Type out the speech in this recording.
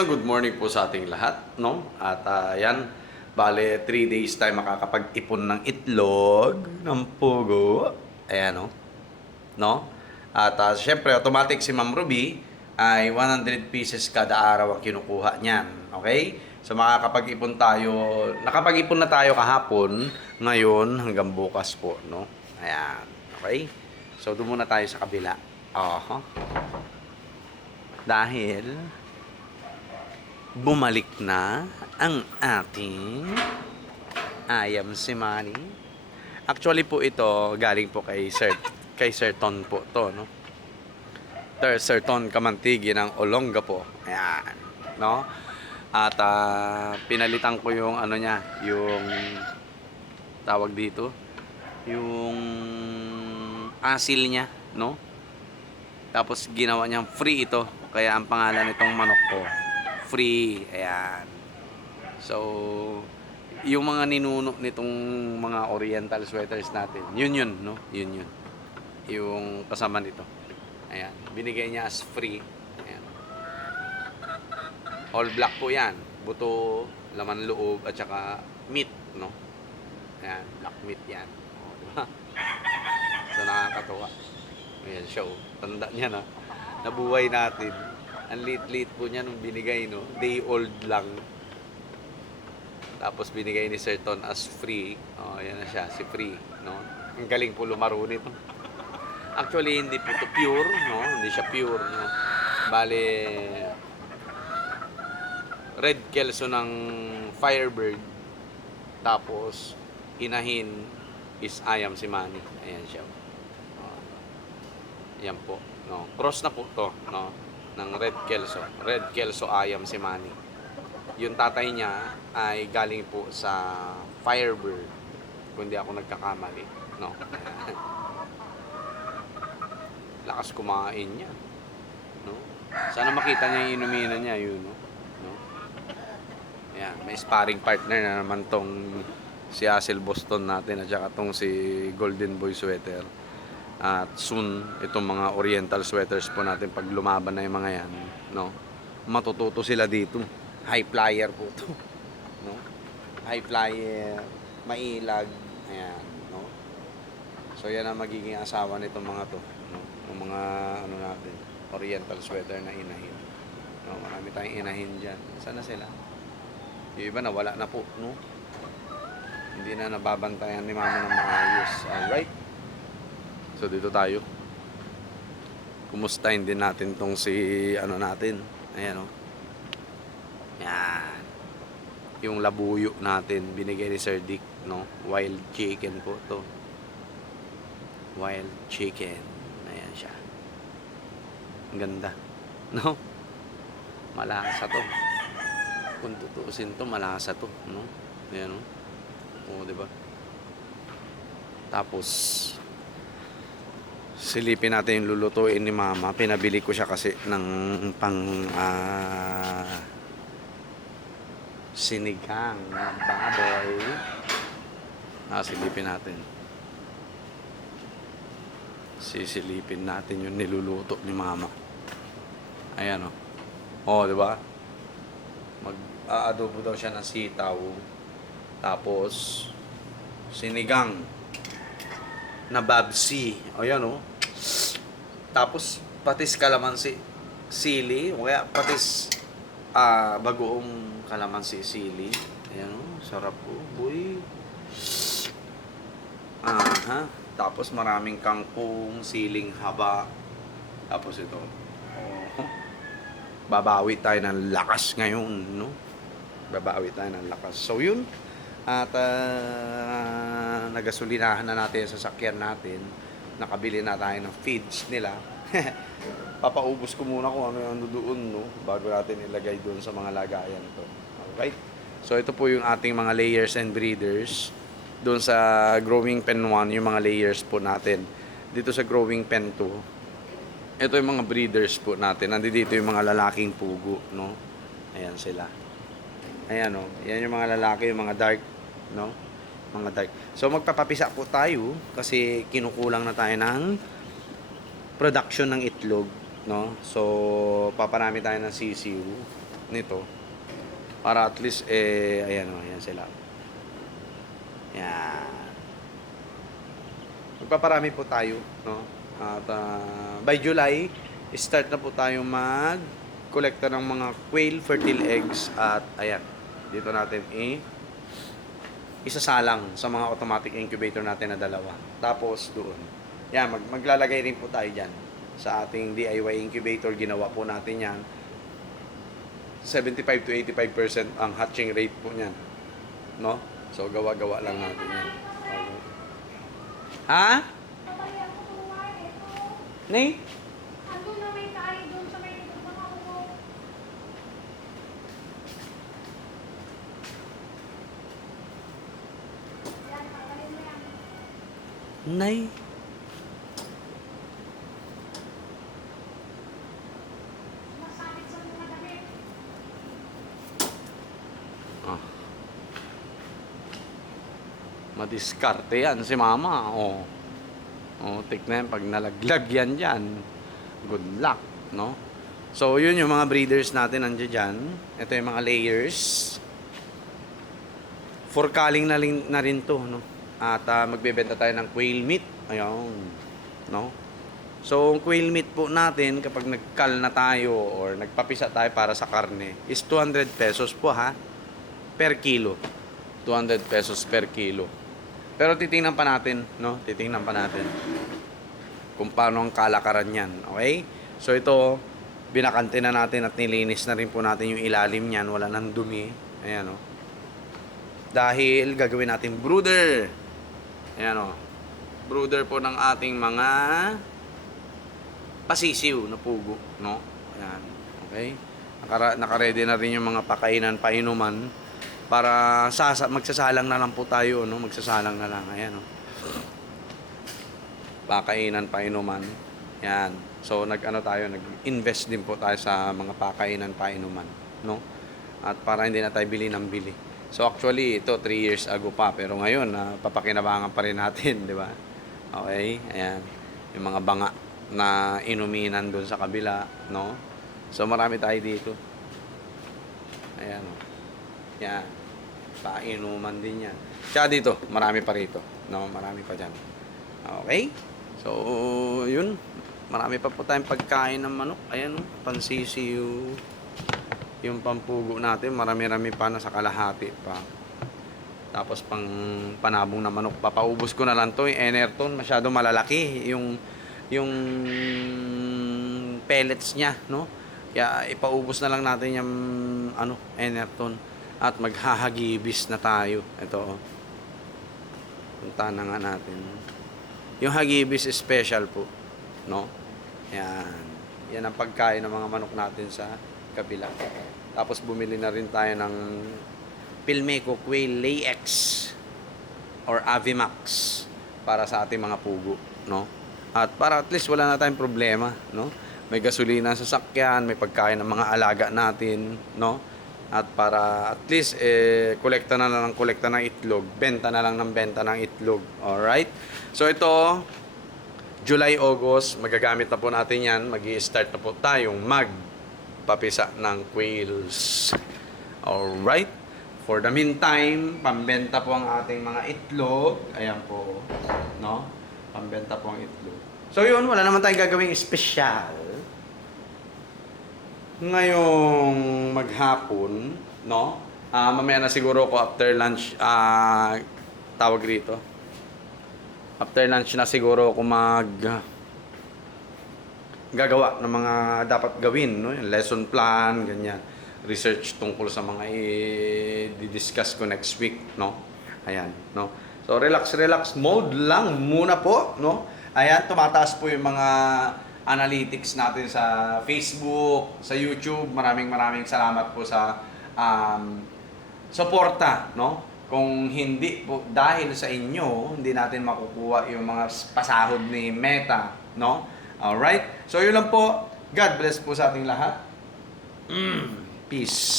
Ayun, good morning po sa ating lahat, no? At yan, bale 3 days tayo makakapag-ipon ng itlog, ng pugo. Ayan, no? At syempre, automatic si Ma'am Ruby ay 100 pieces kada araw ang kinukuha niyan. Okay? So makakapag-ipon tayo, nakapag-ipon na tayo kahapon, ngayon hanggang bukas po, no? Ayan, okay? So doon muna tayo sa kabila. Dahil bumalik na ang ating ayam si Manny. Actually po ito galing po kay Sir Ton po to, no? Sir Ton Kamantigi ng Olongapo. Ayan, no? At pinalitan ko yung ano niya, yung tawag dito, yung asil niya, no? Tapos ginawa niyang free ito. Kaya ang pangalan nitong manok ko, free. Ayan. So, yung mga ninuno nitong mga oriental sweaters natin, yun, no? Yun. Yung kasama nito. Ayan. Binigay niya as free. Ayan. All black po yan. Buto, laman loob, at saka meat, no? Ayan. Black meat yan. O, diba? So, nakakatuwa. Ayan, show. Tanda niya na. Nabuhay natin. Ang lit-lit po niya nung binigay, no? Day old lang. Tapos binigay ni Sir Ton as free. Oh, yan na siya, si free, no? Ang galing po lumaro nito. Actually, hindi po ito pure, no? Hindi siya pure, no? Bale, red kelso ng Firebird. Tapos, inahin is ayam si Manny. Ayan siya. Yan po, no. Cross na po 'to, no, ng Red Kelso ayam si Manny. Yung tatay niya ay galing po sa Firebird, kung hindi ako nagkakamali, no. Lakas kumain niya, no. Sana makita niya yung inuminan niya, yun, no. Ayan, may sparring partner na naman tong si Asil Boston natin at saka tong si Golden Boy Sweater. At soon, itong mga oriental sweaters po natin, pag lumaban na yung mga yan, no, matututo sila dito. High flyer po to, no? High flyer, mailag, ayan, no? So, yan ang magiging asawa nitong mga to, no? Yung mga, ano natin, oriental sweater na inahin. No? Marami tayong inahin dyan. Sana sila? Yung iba na wala na po, no? Hindi na nababantayan ni mama ng maayos. Alright? So dito tayo. Kumustahin din natin tong si ano natin. Ayan, Yan. Yung labuyo natin binigay ni Sir Dick, no? Wild chicken po to. Wild chicken. Ayan siya. Ang ganda, no? Malasa to. Kung tutuusin to, malasa to, no? Ayan, no? Oo, diba? Tapos silipin natin yung lulutuin ni mama. Pinabili ko siya kasi ng pang sinigang na baboy. Silipin natin. Sisilipin natin yung niluluto ni mama. Ayan, diba? Mag-aadobo daw siya ng sitaw. Tapos sinigang na babsi. Ayan, Tapos patis kalamansi sili, o kaya patis bagoong kalamansi sili. Ayan, sarap po, boy. Tapos maraming kangkong, siling haba. Tapos ito. Babawi tayo ng lakas ngayon, no? Babawi tayo ng lakas. So yun. At nagasolinahan na natin sa sasakyan natin. Nakabili na tayo ng feeds nila. Papaubos ko muna kung ano yung doon, no? Bago natin ilagay doon sa mga lagayan ito. Alright? So ito po yung ating mga layers and breeders. Doon sa growing pen 1, yung mga layers po natin. Dito sa growing pen 2, ito yung mga breeders po natin. Nandito yung mga lalaking pugo, no? Ayan sila. Ayan, yan yung mga lalaki, yung mga dark, no? Mga dark. So magpapapisa po tayo kasi kinukulang na tayo ng production ng itlog, no? So paparami tayo ng sisiw. nito para at least ayan o, ayan sila. Yan. Magpaparami po tayo, no? At by July, start na po tayo mag-kolekta ng mga quail fertile eggs at ayan, dito natin isasalang sa mga automatic incubator natin na dalawa. Tapos doon. Yan, maglalagay rin po tayo dyan sa ating DIY incubator. Ginawa po natin yan. 75 to 85% ang hatching rate po niyan. No? So, gawa-gawa lang natin yan. Okay. Ha? Nay? Ano na may tayo doon sa may mga ulo? Yan, tanggalin mo yan. Nay? Masakit sa mga damit. Ah. Madiskarte yan si mama. Oh. Oh, tignan pag nalaglag yan dyan. Good luck, no? So, yun yung mga breeders natin nandiyan dyan. Ito yung mga layers. For culling na rin to, no? At magbebenta tayo ng quail meat. Ayun, no? So, ang quail meat po natin, kapag nagkal na tayo or nagpapisa tayo para sa karne, is 200 pesos po, ha? Per kilo. 200 pesos per kilo. Pero titingnan pa natin, no? Titingnan pa natin kung paano ang kalakaran niyan, okay? So ito, binakante na natin at nilinis na rin po natin yung ilalim niyan, wala nang dumi. Ayan, oh. Dahil gagawin natin brooder. Ayan, oh. Brooder po ng ating mga pasisiw na pugo, no? Ayan, okay? Naka-ready na rin yung mga pakainan, painuman para magsasalang na lang po tayo, no? Magsasalang na lang. Ayan, no? Pakainan, painuman. Yan. So, nag-invest din po tayo sa mga pakainan, painuman, no? At para hindi na tayo bili ng bili. So, actually, ito 3 years ago pa. Pero ngayon, papakinabangan pa rin natin, di ba? Okay? Ayan. Yung mga banga na inuminan doon sa kabila, no? So, marami tayo dito. Ayan, no? Yan. Painuman din yan. Tsaka dito, marami pa rito. No, marami pa dyan. Okay? So, yun. Marami pa po tayong pagkain ng manok. Ayan, pansisiyo. Yung pampugo natin, marami-rami pa na sa kalahati pa. Tapos pang panabong na manok. Papaubos ko na lang to. Yung Enerton, masyado malalaki. Yung pellets niya, no? Kaya ipaubos na lang natin yung Enerton. At maghahagibis na tayo. Ito, punta na nga natin. Yung hagibis is special po, no? Yan. Yan ang pagkain ng mga manok natin sa kabila. Tapos bumili na rin tayo ng Pilmeco Quail Layex or Avimax para sa ating mga pugo, no? At para at least wala na tayong problema, no? May gasolina sa sasakyan, may pagkain ng mga alaga natin, no? At para at least kolekta na lang ng kolekta ng itlog, benta na lang ng benta ng itlog. Alright? So ito, July, August, magagamit na po natin yan. Mag-i-start na po tayong magpapisa ng quails. Alright? For the meantime, pambenta po ang ating mga itlog. Ayan po, no? Pambenta po ang itlog. So yun, wala naman tayong gagawing special ngayong maghapon, no? Mamaya na siguro ko after lunch, tawag rito. After lunch na siguro ako gagawa ng mga dapat gawin, no? Yung lesson plan, ganyan. Research tungkol sa mga i-discuss ko next week, no? Ayan, no? So relax mode lang muna po, no? Ayan, tumataas po yung mga analytics natin sa Facebook, sa YouTube. Maraming salamat po sa suporta, no? Kung hindi po dahil sa inyo, hindi natin makukuha yung mga pasahod ni Meta, no? Alright? So yun lang po. God bless po sa ating lahat. Peace.